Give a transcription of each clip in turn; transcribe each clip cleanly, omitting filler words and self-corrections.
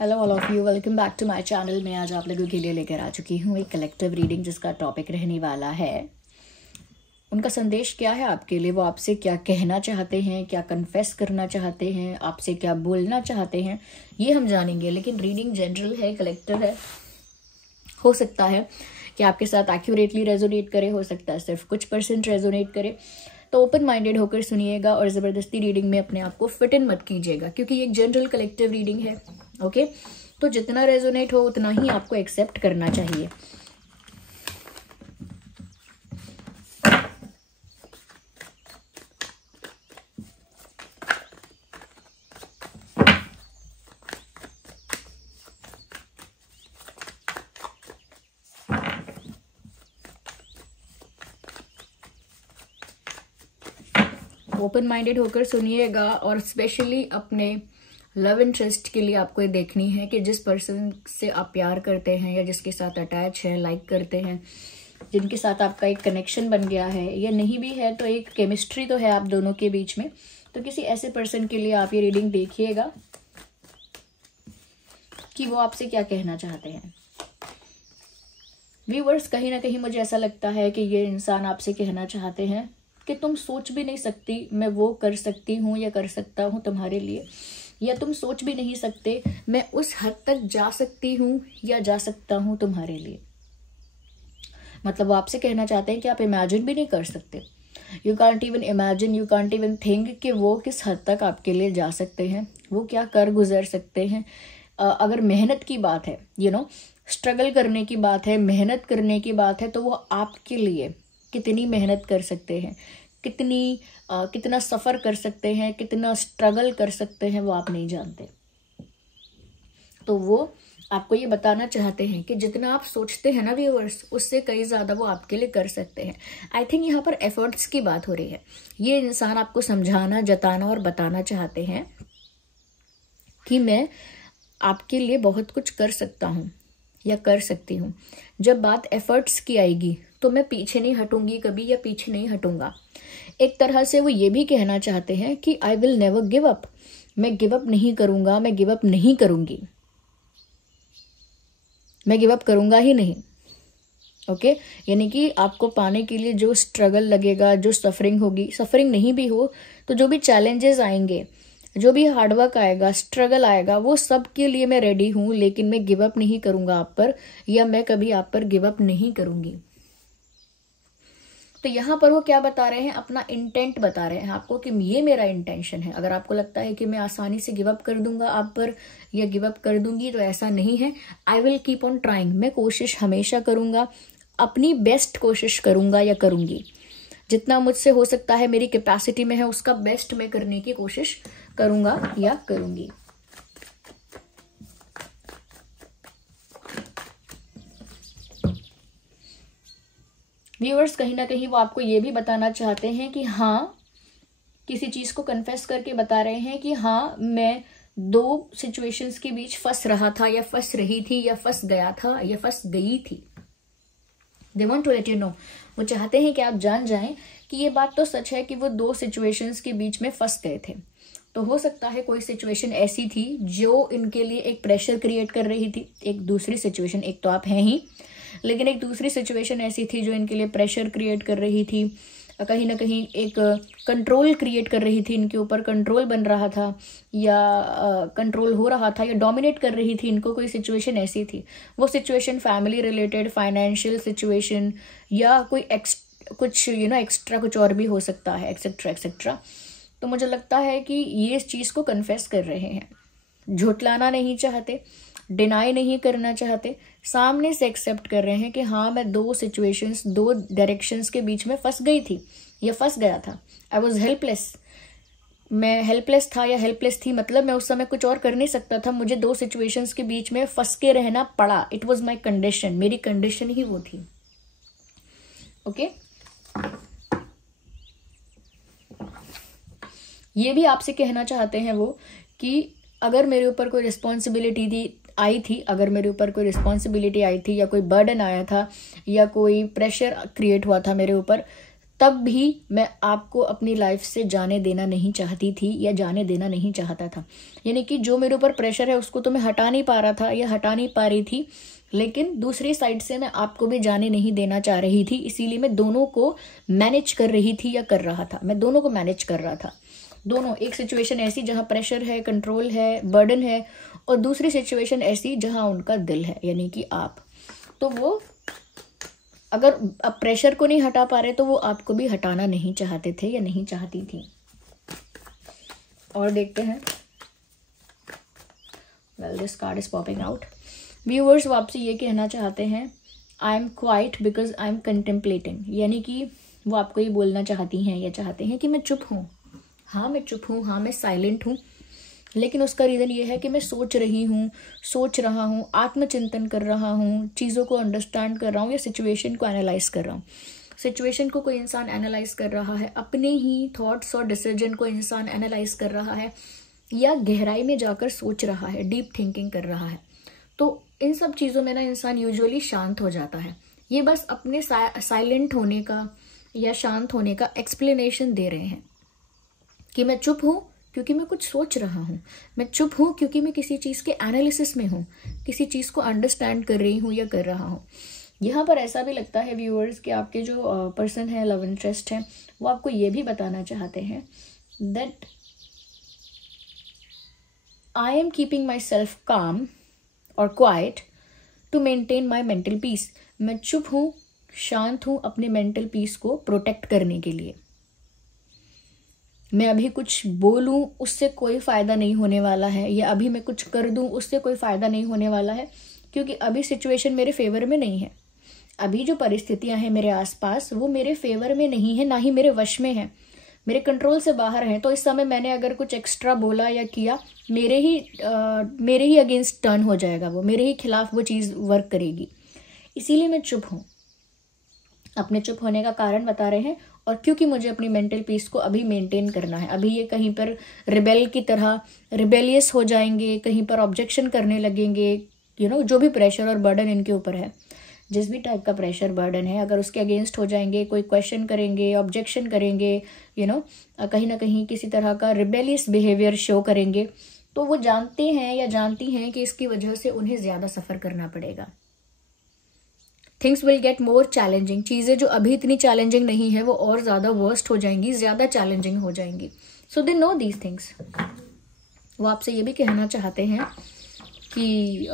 Hello all of you, welcome back to my channel. मैं आज आप लोगों के लिए लेकर आ चुकी हूँ एक कलेक्टिव रीडिंग जिसका टॉपिक रहने वाला है उनका संदेश क्या है आपके लिए, वो आपसे क्या कहना चाहते हैं, क्या कन्फेस करना चाहते हैं, आपसे क्या बोलना चाहते हैं, ये हम जानेंगे। लेकिन रीडिंग जनरल है, कलेक्टिव है। हो सकता है कि आपके साथ एक्यूरेटली रेजोनेट करे, हो सकता है सिर्फ कुछ % रेजोनेट करे। तो ओपन माइंडेड होकर सुनिएगा और ज़बरदस्ती रीडिंग में अपने आप को फिट इन मत कीजिएगा, क्योंकि ये एक जनरल कलेक्टिव रीडिंग है। ओके, तो जितना रेजोनेट हो उतना ही आपको एक्सेप्ट करना चाहिए। ओपन माइंडेड होकर सुनिएगा और स्पेशली अपने लव इंटरेस्ट के लिए आपको ये देखनी है कि जिस पर्सन से आप प्यार करते हैं या जिसके साथ अटैच है, लाइक करते हैं, जिनके साथ आपका एक कनेक्शन बन गया है या नहीं भी है तो एक केमिस्ट्री तो है आप दोनों के बीच में। तो किसी ऐसे पर्सन के लिए आप ये रीडिंग देखिएगा कि वो आपसे क्या कहना चाहते हैं। व्यूअर्स, कहीं ना कहीं मुझे ऐसा लगता है कि ये इंसान आपसे कहना चाहते हैं कि तुम सोच भी नहीं सकती मैं वो कर सकती हूँ या कर सकता हूँ तुम्हारे लिए, या तुम सोच भी नहीं सकते मैं उस हद तक जा सकती हूँ या जा सकता हूँ तुम्हारे लिए। मतलब वो आपसे कहना चाहते हैं कि आप इमेजिन भी नहीं कर सकते। You can't even imagine, you can't even think कि वो किस हद तक आपके लिए जा सकते हैं, वो क्या कर गुजर सकते हैं। अगर मेहनत की बात है, स्ट्रगल करने की बात है, मेहनत करने की बात है, तो वो आपके लिए कितनी मेहनत कर सकते हैं, कितना सफ़र कर सकते हैं, कितना स्ट्रगल कर सकते हैं, वो आप नहीं जानते। तो वो आपको ये बताना चाहते हैं कि जितना आप सोचते हैं ना व्यूअर्स, उससे कई ज़्यादा वो आपके लिए कर सकते हैं। आई थिंक यहाँ पर एफर्ट्स की बात हो रही है। ये इंसान आपको समझाना, जताना और बताना चाहते हैं कि मैं आपके लिए बहुत कुछ कर सकता हूँ या कर सकती हूँ। जब बात एफर्ट्स की आएगी तो मैं पीछे नहीं हटूंगी कभी, या पीछे नहीं हटूंगा। एक तरह से वो ये भी कहना चाहते हैं कि I will never give up, मैं गिव अप नहीं करूंगा, मैं गिव अप नहीं करूंगी, मैं गिव अप करूंगा ही नहीं। ओके, यानी कि आपको पाने के लिए जो स्ट्रगल लगेगा, जो सफरिंग होगी, सफरिंग नहीं भी हो तो जो भी चैलेंजेस आएंगे, जो भी हार्डवर्क आएगा, स्ट्रगल आएगा, वो सब के लिए मैं रेडी हूं, लेकिन मैं गिव अप नहीं करूंगा आप पर, या मैं कभी आप पर गिव अप नहीं करूंगी। तो यहाँ पर वो क्या बता रहे हैं, अपना इंटेंट बता रहे हैं आपको कि ये मेरा इंटेंशन है। अगर आपको लगता है कि मैं आसानी से गिव अप कर दूंगा आप पर या गिव अप कर दूंगी, तो ऐसा नहीं है। I will keep on trying, मैं कोशिश हमेशा करूंगा, अपनी बेस्ट कोशिश करूंगा या करूंगी। जितना मुझसे हो सकता है, मेरी कैपेसिटी में है, उसका बेस्ट मैं करने की कोशिश करूंगा या करूंगी। व्यूअर्स, कहीं ना कहीं वो आपको ये भी बताना चाहते हैं कि हाँ, किसी चीज को कन्फेस करके बता रहे हैं कि हाँ, मैं 2 सिचुएशंस के बीच फंस रहा था या फंस रही थी या फंस गया था या फंस गई थी। They want to let you know, वो चाहते हैं कि आप जान जाएं कि ये बात तो सच है कि वो 2 सिचुएशंस के बीच में फंस गए थे। तो हो सकता है कोई सिचुएशन ऐसी थी जो इनके लिए एक प्रेशर क्रिएट कर रही थी, एक दूसरी सिचुएशन, एक तो आप हैं ही, लेकिन एक दूसरी सिचुएशन ऐसी थी जो इनके लिए प्रेशर क्रिएट कर रही थी, कहीं ना कहीं एक कंट्रोल क्रिएट कर रही थी, इनके ऊपर कंट्रोल बन रहा था या कंट्रोल हो रहा था या डोमिनेट कर रही थी इनको। कोई सिचुएशन ऐसी थी, वो situation family related, financial situation, या कोई कुछ एक्स्ट्रा कुछ और भी हो सकता है, एक्सेट्रा एक्सेट्रा। तो मुझे लगता है कि ये इस चीज़ को कन्फेस कर रहे हैं, झुटलाना नहीं चाहते, डिनाई नहीं करना चाहते, सामने से एक्सेप्ट कर रहे हैं कि हाँ, मैं 2 सिचुएशंस, 2 डायरेक्शंस के बीच में फंस गई थी या फंस गया था। आई वॉज हेल्पलेस, मैं हेल्पलेस था या हेल्पलेस थी, मतलब मैं उस समय कुछ और कर नहीं सकता था, मुझे 2 सिचुएशंस के बीच में फंस के रहना पड़ा। इट वॉज माई कंडीशन, मेरी कंडीशन ही वो थी। ओके, ये भी आपसे कहना चाहते हैं वो कि अगर मेरे ऊपर कोई रिस्पॉन्सिबिलिटी आई थी, अगर मेरे ऊपर कोई रिस्पॉन्सिबिलिटी आई थी या कोई बर्डन आया था या कोई प्रेशर क्रिएट हुआ था मेरे ऊपर, तब भी मैं आपको अपनी लाइफ से जाने देना नहीं चाहती थी या जाने देना नहीं चाहता था। यानी कि जो मेरे ऊपर प्रेशर है उसको तो मैं हटा नहीं पा रहा था या हटा नहीं पा रही थी, लेकिन दूसरी साइड से मैं आपको भी जाने नहीं देना चाह रही थी। इसीलिए मैं दोनों को मैनेज कर रही थी या कर रहा था, मैं दोनों को मैनेज कर रहा था। दोनों, एक सिचुएशन ऐसी जहाँ प्रेशर है, कंट्रोल है, बर्डन है, और दूसरी सिचुएशन ऐसी जहाँ उनका दिल है, यानी कि आप। तो वो अगर अब प्रेशर को नहीं हटा पा रहे तो वो आपको भी हटाना नहीं चाहते थे या नहीं चाहती थी। और देखते हैं। Well, this card is popping out. Viewers, वो आपसे ये कहना चाहते हैं, I am quite because I am contemplating. यानी कि वो आपको ये बोलना चाहती हैं या चाहते हैं कि मैं चुप हूँ। हाँ, मैं चुप हूँ, हाँ मैं साइलेंट हूँ, लेकिन उसका रीज़न ये है कि मैं सोच रही हूँ, सोच रहा हूँ, आत्मचिंतन कर रहा हूँ, चीज़ों को अंडरस्टैंड कर रहा हूँ या सिचुएशन को एनालाइज कर रहा हूँ। सिचुएशन को कोई इंसान एनालाइज कर रहा है, अपने ही थॉट्स और डिसीजन को इंसान एनालाइज कर रहा है या गहराई में जाकर सोच रहा है, डीप थिंकिंग कर रहा है। तो इन सब चीज़ों में ना इंसान यूजुअली शांत हो जाता है। ये बस अपने साइलेंट होने का या शांत होने का एक्सप्लेनेशन दे रहे हैं कि मैं चुप हूँ क्योंकि मैं कुछ सोच रहा हूँ, मैं चुप हूँ क्योंकि मैं किसी चीज़ के एनालिसिस में हूँ, किसी चीज़ को अंडरस्टैंड कर रही हूँ या कर रहा हूँ। यहाँ पर ऐसा भी लगता है व्यूअर्स कि आपके जो पर्सन है, लव इंटरेस्ट है, वो आपको ये भी बताना चाहते हैं that I am keeping myself calm और quiet to maintain my mental peace. मैं चुप हूँ, शांत हूँ अपने मेंटल पीस को प्रोटेक्ट करने के लिए। मैं अभी कुछ बोलूं उससे कोई फ़ायदा नहीं होने वाला है, या अभी मैं कुछ कर दूं उससे कोई फ़ायदा नहीं होने वाला है, क्योंकि अभी सिचुएशन मेरे फेवर में नहीं है। अभी जो परिस्थितियां हैं मेरे आसपास वो मेरे फेवर में नहीं है, ना ही मेरे वश में है, मेरे कंट्रोल से बाहर है। तो इस समय मैंने अगर कुछ एक्स्ट्रा बोला या किया, मेरे ही अगेंस्ट टर्न हो जाएगा, वो मेरे ही खिलाफ वो चीज़ वर्क करेगी। इसीलिए मैं चुप हूँ। अपने चुप होने का कारण बता रहे हैं, और क्योंकि मुझे अपनी मेंटल पीस को अभी मेंटेन करना है। अभी ये कहीं पर रिबेल की तरह रिबेलियस हो जाएंगे, कहीं पर ऑब्जेक्शन करने लगेंगे, जो भी प्रेशर और बर्डन इनके ऊपर है, जिस भी टाइप का प्रेशर बर्डन है, अगर उसके अगेंस्ट हो जाएंगे, कोई क्वेश्चन करेंगे, ऑब्जेक्शन करेंगे, कहीं ना कहीं किसी तरह का रिबेलियस बिहेवियर शो करेंगे, तो वो जानते हैं या जानती हैं कि इसकी वजह से उन्हें ज़्यादा सफ़र करना पड़ेगा। Things will get more challenging. चीज़ें जो अभी इतनी चैलेंजिंग नहीं है वो और ज़्यादा वर्स्ट हो जाएंगी, ज़्यादा चैलेंजिंग हो जाएंगी। सो दे नो दीज थिंग्स। वो आपसे ये भी कहना चाहते हैं कि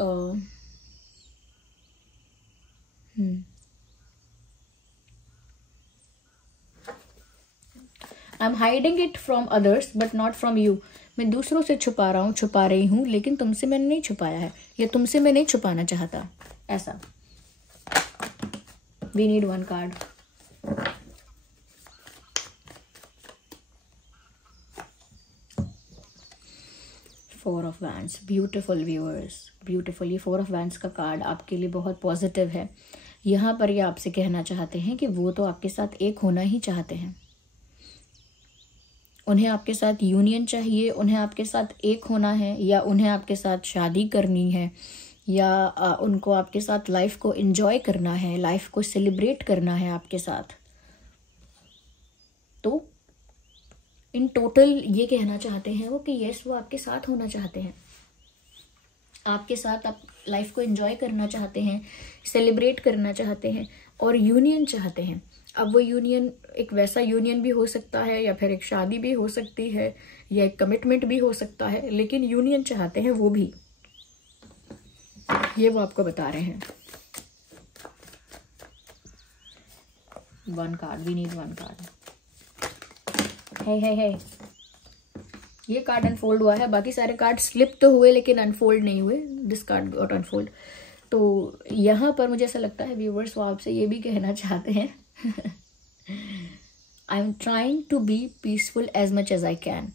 I am hiding it from others but not from you. मैं दूसरों से छुपा रहा हूँ, छुपा रही हूँ, लेकिन तुमसे मैंने नहीं छुपाया है, या तुमसे मैं नहीं छुपाना चाहता। ऐसा। We need one card. Four of Wands. Beautiful viewers. Beautiful. ये Four of Wands का कार्ड आपके लिए बहुत पॉजिटिव है। यहाँ पर ये आपसे कहना चाहते हैं कि वो तो आपके साथ एक होना ही चाहते हैं। उन्हें आपके साथ यूनियन चाहिए, उन्हें आपके साथ एक होना है, या उन्हें आपके साथ शादी करनी है, या उनको आपके साथ लाइफ को एंजॉय करना है, लाइफ को सेलिब्रेट करना है आपके साथ। तो इन टोटल ये कहना चाहते हैं वो कि यस, वो आपके साथ होना चाहते हैं, आपके साथ आप लाइफ को एंजॉय करना चाहते हैं, सेलिब्रेट करना चाहते हैं और यूनियन चाहते हैं। अब वो यूनियन एक वैसा यूनियन भी हो सकता है, या फिर एक शादी भी हो सकती है, या एक कमिटमेंट भी हो सकता है, लेकिन यूनियन चाहते हैं वो भी। ये वो आपको बता रहे हैं। One card, we need one card. है ये कार्ड अनफोल्ड हुआ है, बाकी सारे कार्ड स्लिप तो हुए लेकिन अनफोल्ड नहीं हुए। This card got unfold. तो यहाँ पर मुझे ऐसा लगता है व्यूवर्स वो आपसे ये भी कहना चाहते हैं I am trying to be peaceful as much as I can.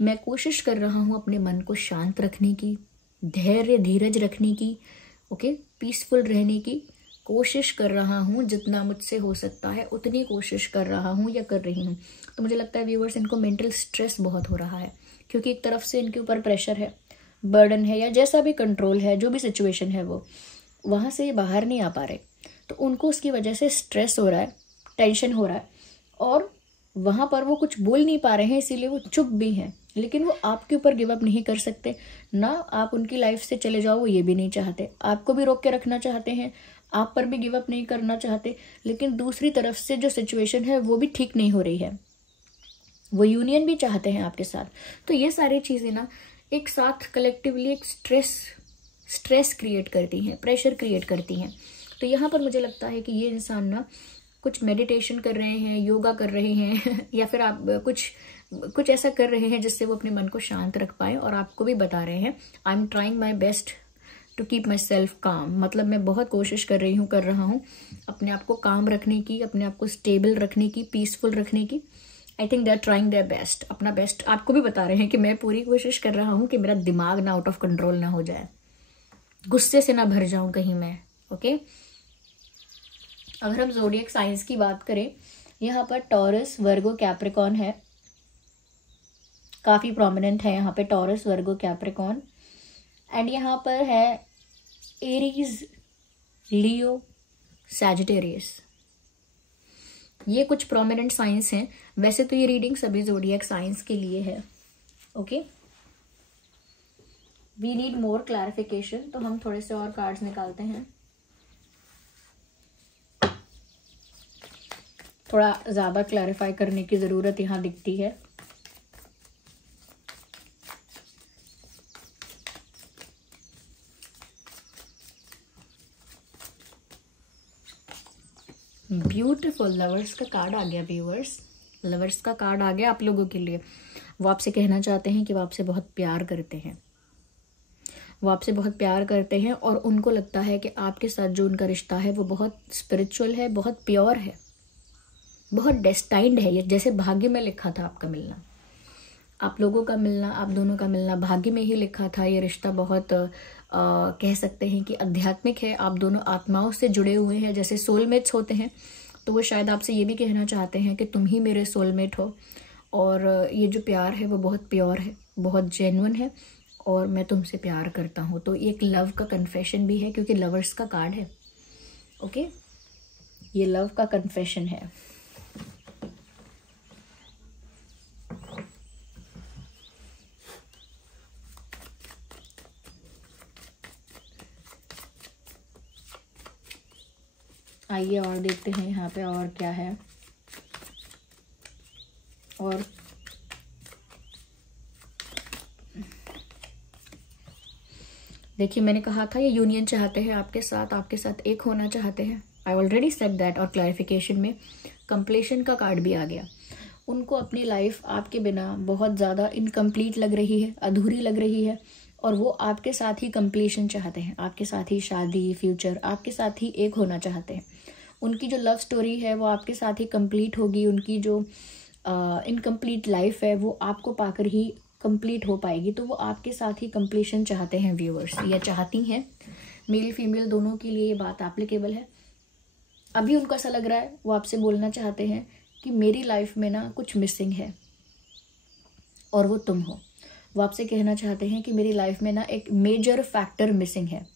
मैं कोशिश कर रहा हूँ अपने मन को शांत रखने की, धैर्य धीरज रखने की, ओके, पीसफुल रहने की कोशिश कर रहा हूँ। जितना मुझसे हो सकता है उतनी कोशिश कर रहा हूँ या कर रही हूँ। तो मुझे लगता है व्यूवर्स इनको मेंटल स्ट्रेस बहुत हो रहा है, क्योंकि एक तरफ से इनके ऊपर प्रेशर है, बर्डन है, या जैसा भी कंट्रोल है, जो भी सिचुएशन है वो वहाँ से बाहर नहीं आ पा रहे, तो उनको उसकी वजह से स्ट्रेस हो रहा है, टेंशन हो रहा है, और वहाँ पर वो कुछ बोल नहीं पा रहे हैं, इसीलिए वो चुप भी हैं, लेकिन वो आपके ऊपर गिव अप नहीं कर सकते ना। आप उनकी लाइफ से चले जाओ, वो ये भी नहीं चाहते, आपको भी रोक के रखना चाहते हैं, आप पर भी गिव अप नहीं करना चाहते, लेकिन दूसरी तरफ से जो सिचुएशन है वो भी ठीक नहीं हो रही है, वो यूनियन भी चाहते हैं आपके साथ। तो ये सारी चीज़ें ना एक साथ कलेक्टिवली एक स्ट्रेस क्रिएट करती हैं, प्रेशर क्रिएट करती हैं। तो यहाँ पर मुझे लगता है कि ये इंसान ना कुछ मेडिटेशन कर रहे हैं, योगा कर रहे हैं या फिर आप कुछ ऐसा कर रहे हैं जिससे वो अपने मन को शांत रख पाए, और आपको भी बता रहे हैं I am trying my best to keep myself calm. मतलब मैं बहुत कोशिश कर रहा हूँ अपने आप को काम रखने की, अपने आप को स्टेबल रखने की, पीसफुल रखने की। I think they are trying their best, अपना बेस्ट आपको भी बता रहे हैं कि मैं पूरी कोशिश कर रहा हूँ कि मेरा दिमाग ना आउट ऑफ कंट्रोल ना हो जाए, गुस्से से ना भर जाऊं कहीं मैं। ओके, अगर हम ज़ोडिएक साइंस की बात करें, यहाँ पर टॉरस, वर्गो, कैप्रिकॉर्न है, काफ़ी प्रोमिनेंट है यहाँ पे टॉरस, वर्गो, कैप्रिकॉर्न। एंड यहाँ पर है एरीज, लियो, सैजिटेरियस। ये कुछ प्रोमिनेंट साइंस हैं। वैसे तो ये रीडिंग सभी ज़ोडिएक साइंस के लिए है। Okay, we need more clarification, तो हम थोड़े से और कार्ड्स निकालते हैं। थोड़ा ज़्यादा क्लैरिफाई करने की ज़रूरत यहाँ दिखती है। ब्यूटीफुल, लवर्स का कार्ड आ गया व्यूअर्स, लवर्स का कार्ड आ गया आप लोगों के लिए। वो आपसे कहना चाहते हैं कि वो आपसे बहुत प्यार करते हैं, वो आपसे बहुत प्यार करते हैं, और उनको लगता है कि आपके साथ जो उनका रिश्ता है वो बहुत स्पिरिचुअल है, बहुत प्योर है, बहुत डेस्टाइंड है। ये जैसे भाग्य में लिखा था आपका मिलना, आप लोगों का मिलना, आप दोनों का मिलना भाग्य में ही लिखा था। ये रिश्ता बहुत कह सकते हैं कि आध्यात्मिक है, आप दोनों आत्माओं से जुड़े हुए हैं, जैसे सोलमेट्स होते हैं। तो वो शायद आपसे ये भी कहना चाहते हैं कि तुम ही मेरे सोलमेट हो, और ये जो प्यार है वो बहुत प्योर है, बहुत जेन्युइन है, और मैं तुमसे प्यार करता हूँ। तो एक लव का कन्फेशन भी है, क्योंकि लवर्स का कार्ड है। ओके, ये लव का कन्फेशन है। आइए और देखते हैं यहाँ पे और क्या है। और देखिए, मैंने कहा था ये यूनियन चाहते हैं आपके साथ एक होना चाहते हैं। I already said that. और क्लैरिफिकेशन में कंप्लीशन का कार्ड भी आ गया। उनको अपनी लाइफ आपके बिना बहुत ज़्यादा इनकम्प्लीट लग रही है, अधूरी लग रही है, और वो आपके साथ ही कंप्लीशन चाहते हैं, आपके साथ ही शादी, फ्यूचर, आपके साथ ही एक होना चाहते हैं। उनकी जो लव स्टोरी है वो आपके साथ ही कंप्लीट होगी, उनकी जो इनकम्प्लीट लाइफ है वो आपको पाकर ही कंप्लीट हो पाएगी। तो वो आपके साथ ही कंप्लीशन चाहते हैं व्यूअर्स, या चाहती हैं। मेल फीमेल दोनों के लिए ये बात एप्लीकेबल है। अभी उनको ऐसा लग रहा है, वो आपसे बोलना चाहते हैं कि मेरी लाइफ में ना कुछ मिसिंग है, और वो तुम हो। वो आपसे कहना चाहते हैं कि मेरी लाइफ में ना एक मेजर फैक्टर मिसिंग है,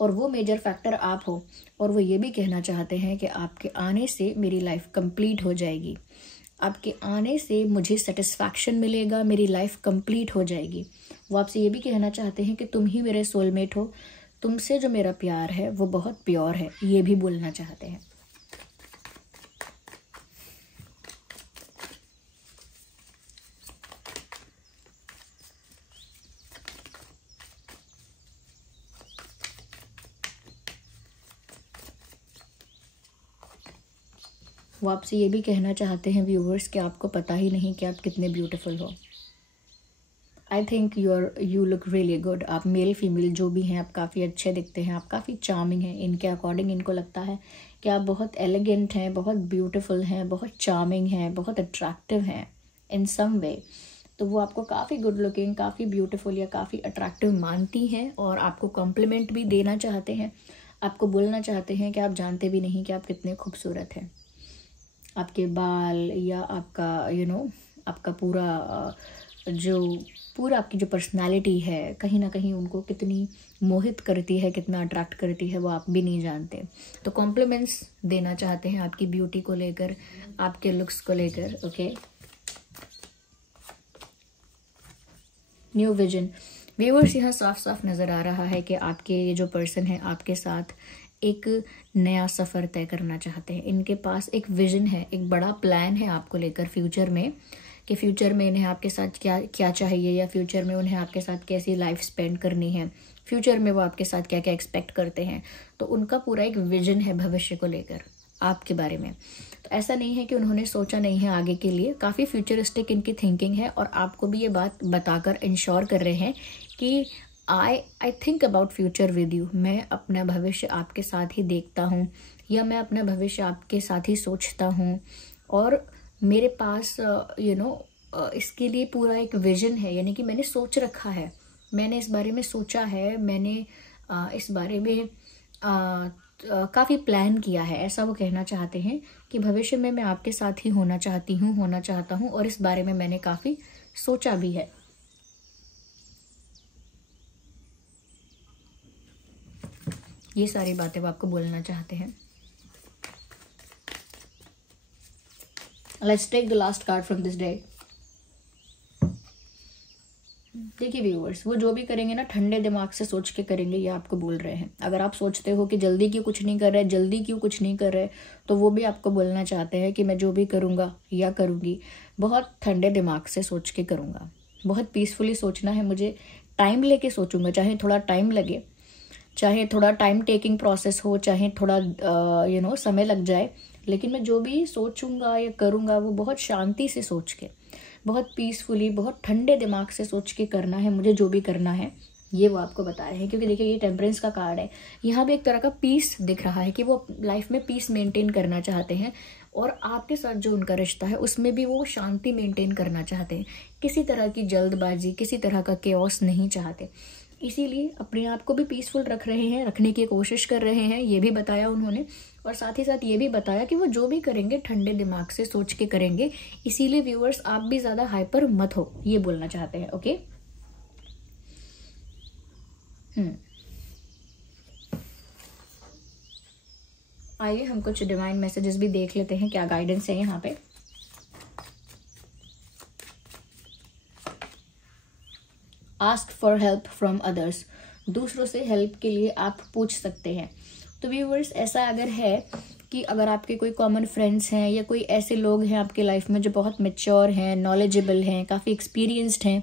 और वो मेजर फैक्टर आप हो। और वो ये भी कहना चाहते हैं कि आपके आने से मेरी लाइफ कंप्लीट हो जाएगी, आपके आने से मुझे सेटिस्फैक्शन मिलेगा, मेरी लाइफ कंप्लीट हो जाएगी। वो आपसे ये भी कहना चाहते हैं कि तुम ही मेरे सोलमेट हो, तुमसे जो मेरा प्यार है वो बहुत प्योर है, ये भी बोलना चाहते हैं। वो आपसे ये भी कहना चाहते हैं व्यूवर्स कि आपको पता ही नहीं कि आप कितने ब्यूटीफुल हो। I think you look really good. आप मेल फीमेल जो भी हैं, आप काफ़ी अच्छे दिखते हैं, आप काफ़ी चार्मिंग हैं। इनके अकॉर्डिंग इनको लगता है कि आप बहुत एलिगेंट हैं, बहुत ब्यूटीफुल हैं, बहुत चार्मिंग हैं, बहुत अट्रैक्टिव हैं इन सम वे। तो वो आपको काफ़ी गुड लुकिंग, काफ़ी ब्यूटीफुल या काफ़ी अट्रैक्टिव मानती हैं, और आपको कॉम्प्लीमेंट भी देना चाहते हैं। आपको बोलना चाहते हैं कि आप जानते भी नहीं कि आप कितने खूबसूरत हैं। आपके बाल या आपका आपका पूरा जो पूरा आपकी जो पर्सनालिटी है कहीं ना कहीं उनको कितनी मोहित करती है, कितना अट्रैक्ट करती है, वो आप भी नहीं जानते। तो कॉम्प्लीमेंट्स देना चाहते हैं आपकी ब्यूटी को लेकर, आपके लुक्स को लेकर। Okay, new vision. व्यूअर्स, यहाँ साफ साफ नज़र आ रहा है कि आपके ये जो पर्सन है आपके साथ एक नया सफ़र तय करना चाहते हैं। इनके पास एक विजन है, एक बड़ा प्लान है आपको लेकर फ्यूचर में, कि फ्यूचर में इन्हें आपके साथ क्या क्या चाहिए, या फ्यूचर में उन्हें आपके साथ कैसी लाइफ स्पेंड करनी है, फ्यूचर में वो आपके साथ क्या क्या एक्सपेक्ट करते हैं। तो उनका पूरा एक विजन है भविष्य को लेकर आपके बारे में। तो ऐसा नहीं है कि उन्होंने सोचा नहीं है आगे के लिए, काफ़ी फ्यूचरिस्टिक इनकी थिंकिंग है, और आपको भी ये बात बताकर इंश्योर कर रहे हैं कि I think about future with you. मैं अपना भविष्य आपके साथ ही देखता हूँ, या मैं अपना भविष्य आपके साथ ही सोचता हूँ, और मेरे पास इसके लिए पूरा एक विजन है, यानी कि मैंने सोच रखा है, मैंने इस बारे में सोचा है, मैंने इस बारे में काफ़ी प्लान किया है। ऐसा वो कहना चाहते हैं कि भविष्य में मैं आपके साथ ही होना चाहता हूँ, और इस बारे में मैंने काफ़ी सोचा भी है। ये सारी बातें वो आपको बोलना चाहते हैं। Let's take the last card from this day. देखिए व्यूअर्स, वो जो भी करेंगे ना ठंडे दिमाग से सोच के करेंगे, ये आपको बोल रहे हैं। अगर आप सोचते हो कि जल्दी क्यों कुछ नहीं कर रहे, तो वो भी आपको बोलना चाहते हैं कि मैं जो भी करूँगा या करूँगी बहुत ठंडे दिमाग से सोच के करूँगा, बहुत पीसफुली सोचना है मुझे, टाइम लेके सोचूंगा, चाहे थोड़ा टाइम लगे, चाहे थोड़ा टाइम टेकिंग प्रोसेस हो, चाहे थोड़ा समय लग जाए, लेकिन मैं जो भी सोचूंगा या करूँगा वो बहुत शांति से सोच के, बहुत पीसफुली, बहुत ठंडे दिमाग से सोच के करना है मुझे, जो भी करना है। ये वो आपको बता रहे हैं, क्योंकि देखिए ये टेम्परेंस का कार्ड है, यहाँ भी एक तरह का पीस दिख रहा है कि वो लाइफ में पीस मेंटेन करना चाहते हैं, और आपके साथ जो उनका रिश्ता है उसमें भी वो शांति मेंटेन करना चाहते हैं, किसी तरह की जल्दबाजी, किसी तरह का केओस नहीं चाहते, इसीलिए अपने आप को भी पीसफुल रखने की कोशिश कर रहे हैं, ये भी बताया उन्होंने। और साथ ही साथ ये भी बताया कि वो जो भी करेंगे ठंडे दिमाग से सोच के करेंगे, इसीलिए व्यूअर्स आप भी ज़्यादा हाइपर मत हो, ये बोलना चाहते हैं। ओके, आइए हम कुछ डिवाइन मैसेजेस भी देख लेते हैं, क्या गाइडेंस है यहाँ पे। Ask for help from others. दूसरों से हेल्प के लिए आप पूछ सकते हैं। तो व्यूअर्स, ऐसा अगर है कि अगर आपके कोई कॉमन फ्रेंड्स हैं, या कोई ऐसे लोग हैं आपके लाइफ में जो बहुत मैच्योर हैं, नॉलेजेबल हैं, काफ़ी एक्सपीरियंस्ड हैं,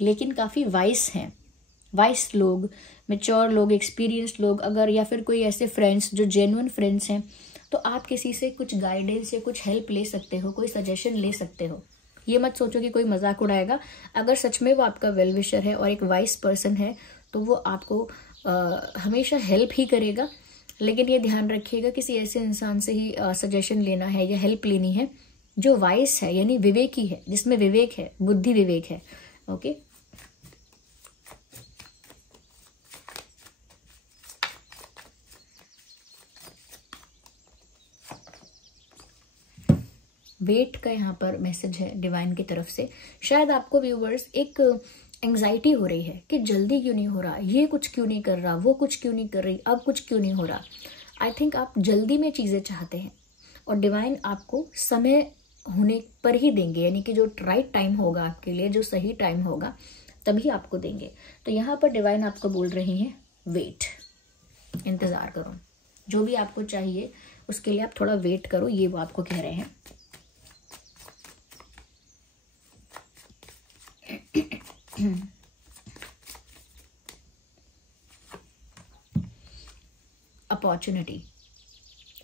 लेकिन काफ़ी वाइस लोग, मैच्योर लोग, एक्सपीरियंस्ड लोग अगर, या फिर कोई ऐसे फ्रेंड्स जो जेन्युइन फ्रेंड्स हैं, तो आप किसी से कुछ गाइडेंस या कुछ हेल्प ले सकते हो, कोई सजेशन ले सकते हो। ये मत सोचो कि कोई मजाक उड़ाएगा। अगर सच में वो आपका वेल विशर है और एक वाइस पर्सन है, तो वो आपको हमेशा हेल्प ही करेगा। लेकिन ये ध्यान रखिएगा, किसी ऐसे इंसान से ही सजेशन लेना है या हेल्प लेनी है जो वाइस है, यानी विवेकी है, जिसमें विवेक है, बुद्धि विवेक है। ओके, वेट का यहाँ पर मैसेज है डिवाइन की तरफ से। शायद आपको व्यूवर्स एक एंग्जाइटी हो रही है कि जल्दी क्यों नहीं हो रहा, ये कुछ क्यों नहीं कर रहा, वो कुछ क्यों नहीं कर रही, अब कुछ क्यों नहीं हो रहा। आई थिंक आप जल्दी में चीज़ें चाहते हैं, और डिवाइन आपको समय होने पर ही देंगे, यानी कि जो राइट टाइम होगा आपके लिए, जो सही टाइम होगा तभी आपको देंगे। तो यहाँ पर डिवाइन आपको बोल रही हैं वेट, इंतज़ार करो, जो भी आपको चाहिए उसके लिए आप थोड़ा वेट करो, ये वो आपको कह रहे हैं। अपॉर्चुनिटी,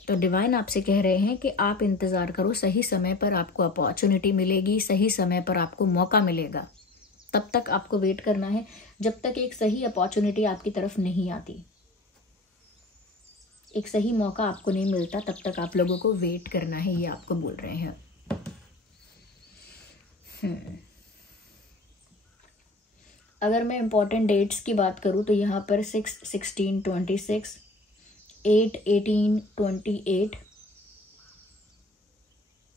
तो डिवाइन आपसे कह रहे हैं कि आप इंतजार करो, सही समय पर आपको अपॉर्चुनिटी मिलेगी, सही समय पर आपको मौका मिलेगा। तब तक आपको वेट करना है, जब तक एक सही अपॉर्चुनिटी आपकी तरफ नहीं आती, एक सही मौका आपको नहीं मिलता, तब तक आप लोगों को वेट करना है, ये आपको बोल रहे हैं। अगर मैं इंपॉर्टेंट डेट्स की बात करूँ तो यहाँ पर 6, 16, 26, 8, 18, 28,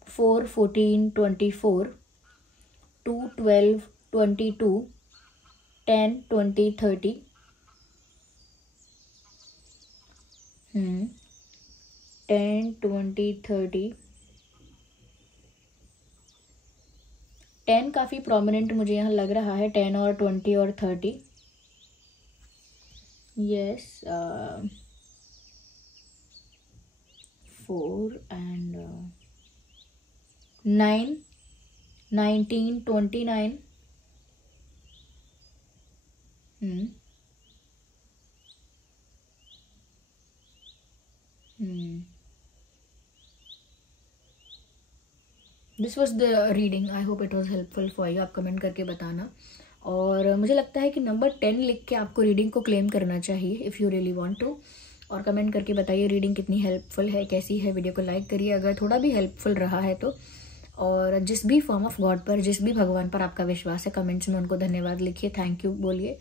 4, 14, 24, 2, 12, 22, 10, 20, 30, 10, 20, 30, 10 काफ़ी प्रोमिनेंट मुझे यहाँ लग रहा है, 10 और 20 और 30। Yes, 4 and 9, 19, 29, this was the reading. I hope it was helpful for you. आप कमेंट करके बताना। और मुझे लगता है कि नंबर 10 लिख के आपको रीडिंग को क्लेम करना चाहिए if you really want to. और कमेंट करके बताइए रीडिंग कितनी हेल्पफुल है, कैसी है। वीडियो को लाइक करिए अगर थोड़ा भी हेल्पफुल रहा है तो। और जिस भी फॉर्म ऑफ गॉड पर, जिस भी भगवान पर आपका विश्वास है, कमेंट्स में उनको धन्यवाद लिखिए, थैंक यू बोलिए।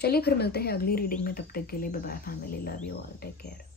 चलिए फिर मिलते हैं अगली रीडिंग में। तब तक के लिए bye bye family, love you all, take care.